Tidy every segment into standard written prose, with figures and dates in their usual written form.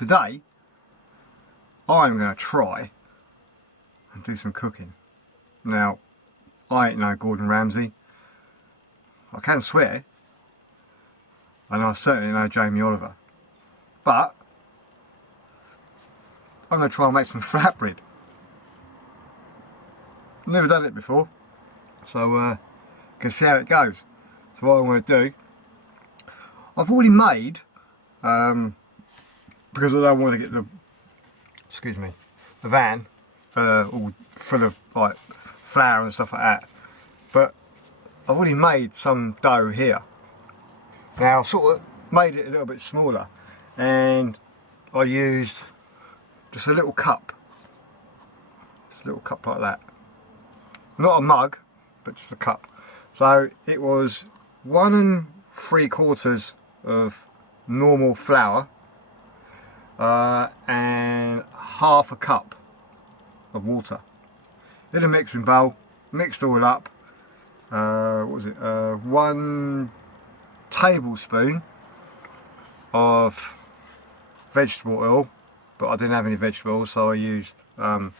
today I'm going to try and do some cooking. Now, I ain't no Gordon Ramsay. I can swear, and I certainly know Jamie Oliver, but I'm going to try and make some flatbread. Never done it before, so can see how it goes. So what I'm going to do, I've already made, because I don't want to get the, excuse me, the van all full of like flour and stuff like that, but I've already made some dough here. Now I sort of made it a little bit smaller, and I used just a little cup, like that. Not a mug, but just a cup. So it was 1 3/4 of normal flour and half a cup of water in a mixing bowl. Mixed all up. What was it? 1 tablespoon of vegetable oil, but I didn't have any vegetable oil, so I used and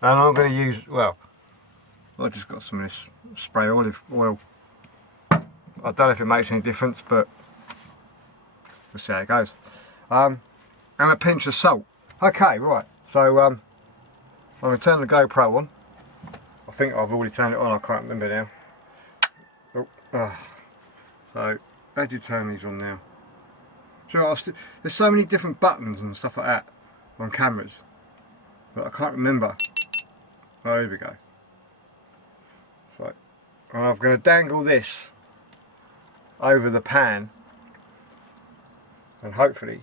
I'm going to use, well, I just got some of this spray olive oil. I don't know if it makes any difference, but we'll see how it goes. And a pinch of salt. Okay, right, so I'm going to turn the GoPro on. I think I've already turned it on, I can't remember now. So, how do you turn these on now? So there's so many different buttons and stuff like that on cameras that I can't remember. Oh, here we go. So, and I'm going to dangle this over the pan, and hopefully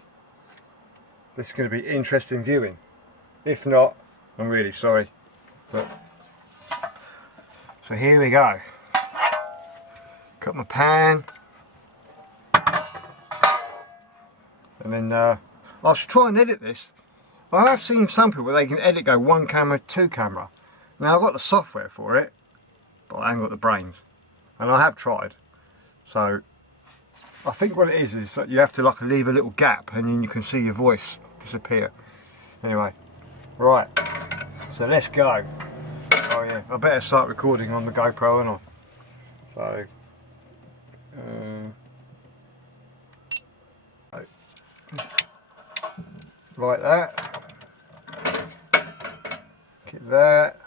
this is going to be interesting viewing. If not, I'm really sorry. But so here we go. Got my pan, and then I should try and edit this. I have seen some people they can edit go 1 camera, 2 camera. Now I've got the software for it, but I haven't got the brains, and I have tried. So I think what it is that you have to like leave a little gap, and then you can see your voice disappear. Anyway, right, so let's go. Oh yeah, I better start recording on the GoPro, and so like that. Get that.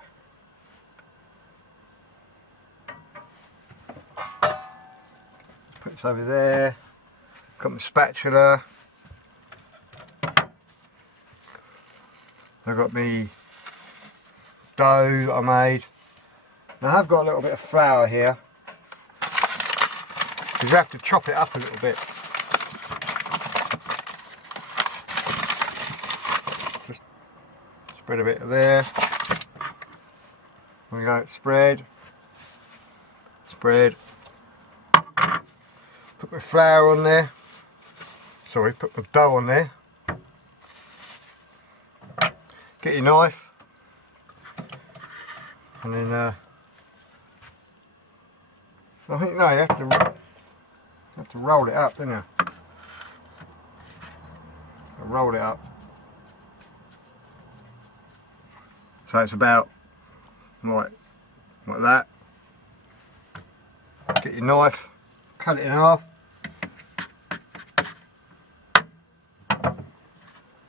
Put this over there. Got my spatula. I've got my dough that I made. Now I have got a little bit of flour here, because you have to chop it up a little bit. Just spread a bit of there. There we go, spread. Spread. Put my flour on there. Sorry, put my dough on there. Get your knife. And then I think no, you have to roll it up, don't you? Roll it up. So it's about like that. Get your knife, cut it in half.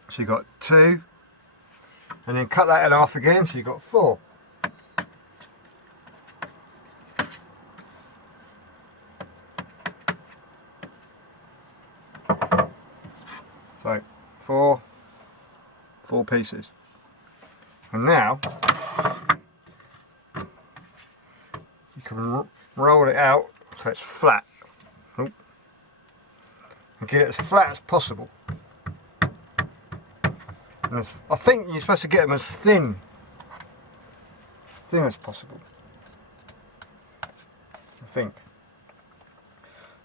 So you've got 2, and then cut that in half again, so you've got 4. So 4 pieces. And now you can roll it out so it's flat. And get it as flat as possible. And I think you're supposed to get them as thin as possible. I think.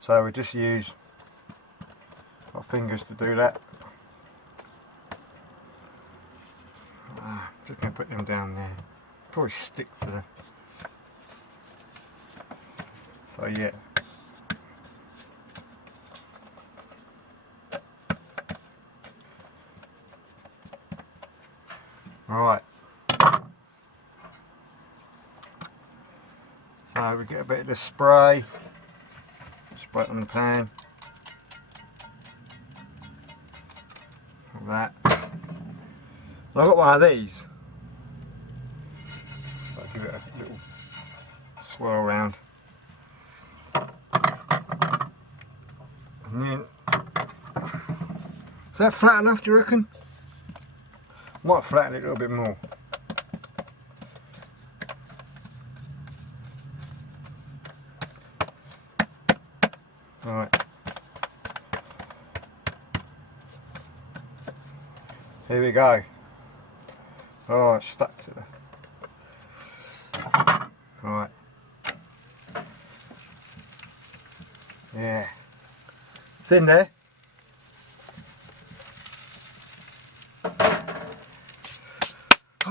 So we just use our fingers to do that. Just going to put them down there. Probably stick to them. So yeah. Alright. So we get a bit of the spray. Spray it on the pan. Like that. And I've got one of these. So I'll give it a little swirl around. And then, is that flat enough, do you reckon? Might flatten it a little bit more. Alright. Here we go. Oh, it's stuck to the... Alright. Yeah. It's in there.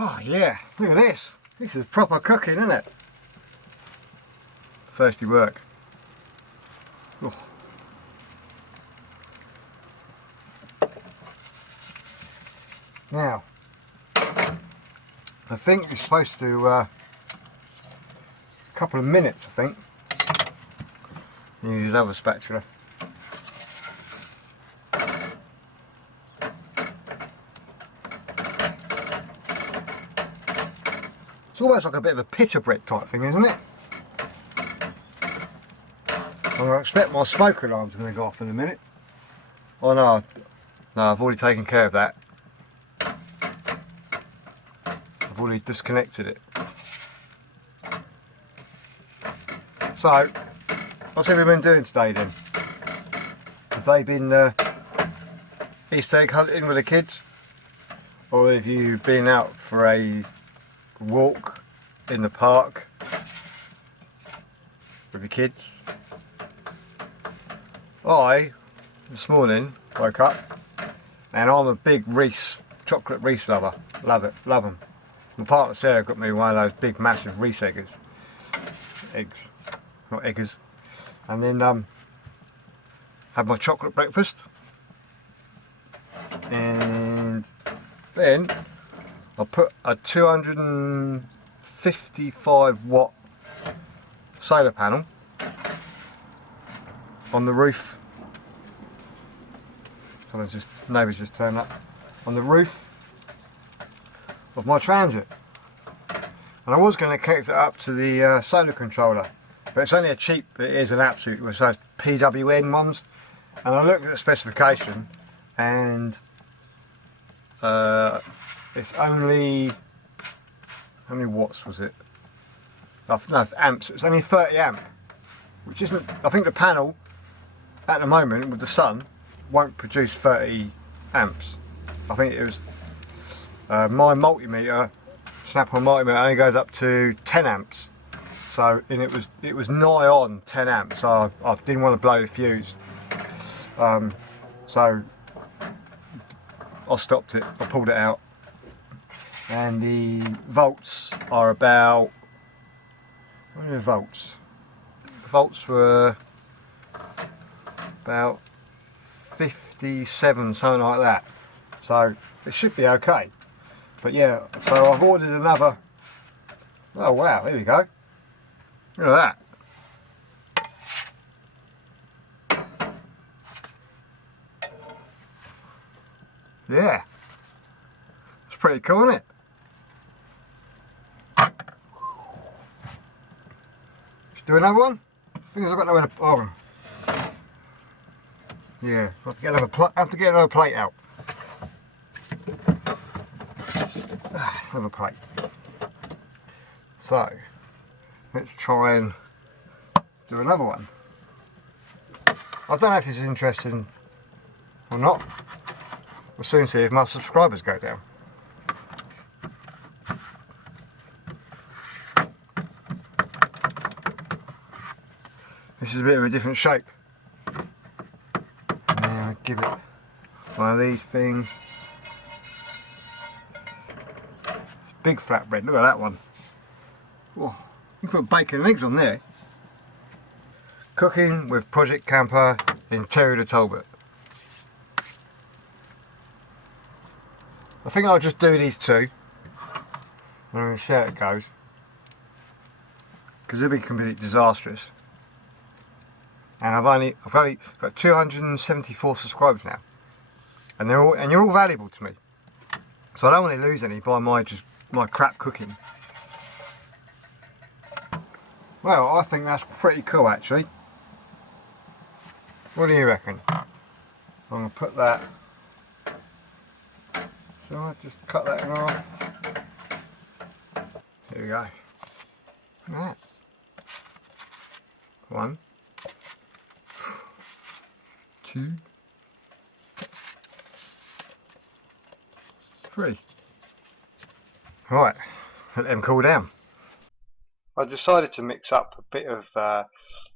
Oh yeah, look at this. This is proper cooking, isn't it? Thirsty work. Oh. Now, I think it's supposed to a couple of minutes, I think. Use this other spatula. It's almost like a bit of a pita bread type thing, isn't it? I expect my smoke alarm's going to go off in a minute. Oh no, I've already taken care of that. I've already disconnected it. So, what's everyone been doing today then? Have they been Easter egg hunting with the kids? Or have you been out for a walk in the park with the kids? I, this morning, woke up and I'm a big chocolate Reese lover. Love it, love them. My partner Sarah got me one of those big massive Reese eggs, not eggers. And then had my chocolate breakfast, and then I put a 255 watt solar panel on the roof. Neighbours just turned up on the roof of my Transit, and I was going to connect it up to the solar controller, but it's only a cheap, it is an absolute, with those PWN ones, and I looked at the specification and it's only, how many watts was it? No, amps. It's only 30 amp, which isn't, I think the panel at the moment with the sun won't produce 30 amps. I think it was my multimeter, snap-on multimeter, only goes up to 10 amps. So, and it was nigh on 10 amps. So I didn't want to blow the fuse. So I stopped it. I pulled it out, and the volts are about, how many volts? The volts were about 57, something like that. So it should be okay. But yeah, so I've ordered another. Oh wow, here we go. Look at that. Yeah, it's pretty cool, isn't it? Let's do another one. I think I've got nowhere to. Oh. Yeah, I have to get another plate out. Another plate. So let's try and do another one. I don't know if this is interesting or not. We'll soon see if my subscribers go down. This is a bit of a different shape. Now give it one of these things. It's a big flatbread, look at that one. Oh, you can put bacon and eggs on there. Cooking with Project Camper in Terry the Talbot. I think I'll just do these two. I'm going to see how it goes, because it'll be completely disastrous. And I've only got 274 subscribers now, and you're all valuable to me. So I don't want to lose any by my crap cooking. Well, I think that's pretty cool actually. What do you reckon? I'm going to put that. So I'll just cut that in half. Here we go. Look at that. 1, 2, 3. Right, let them cool down. I decided to mix up a bit of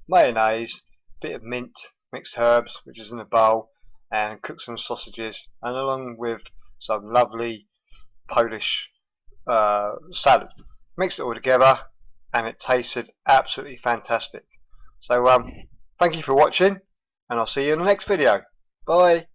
mayonnaise, a bit of mint, mixed herbs, which is in a bowl, and cook some sausages, and along with some lovely Polish salad. Mixed it all together, and it tasted absolutely fantastic. So thank you for watching, and I'll see you in the next video. Bye.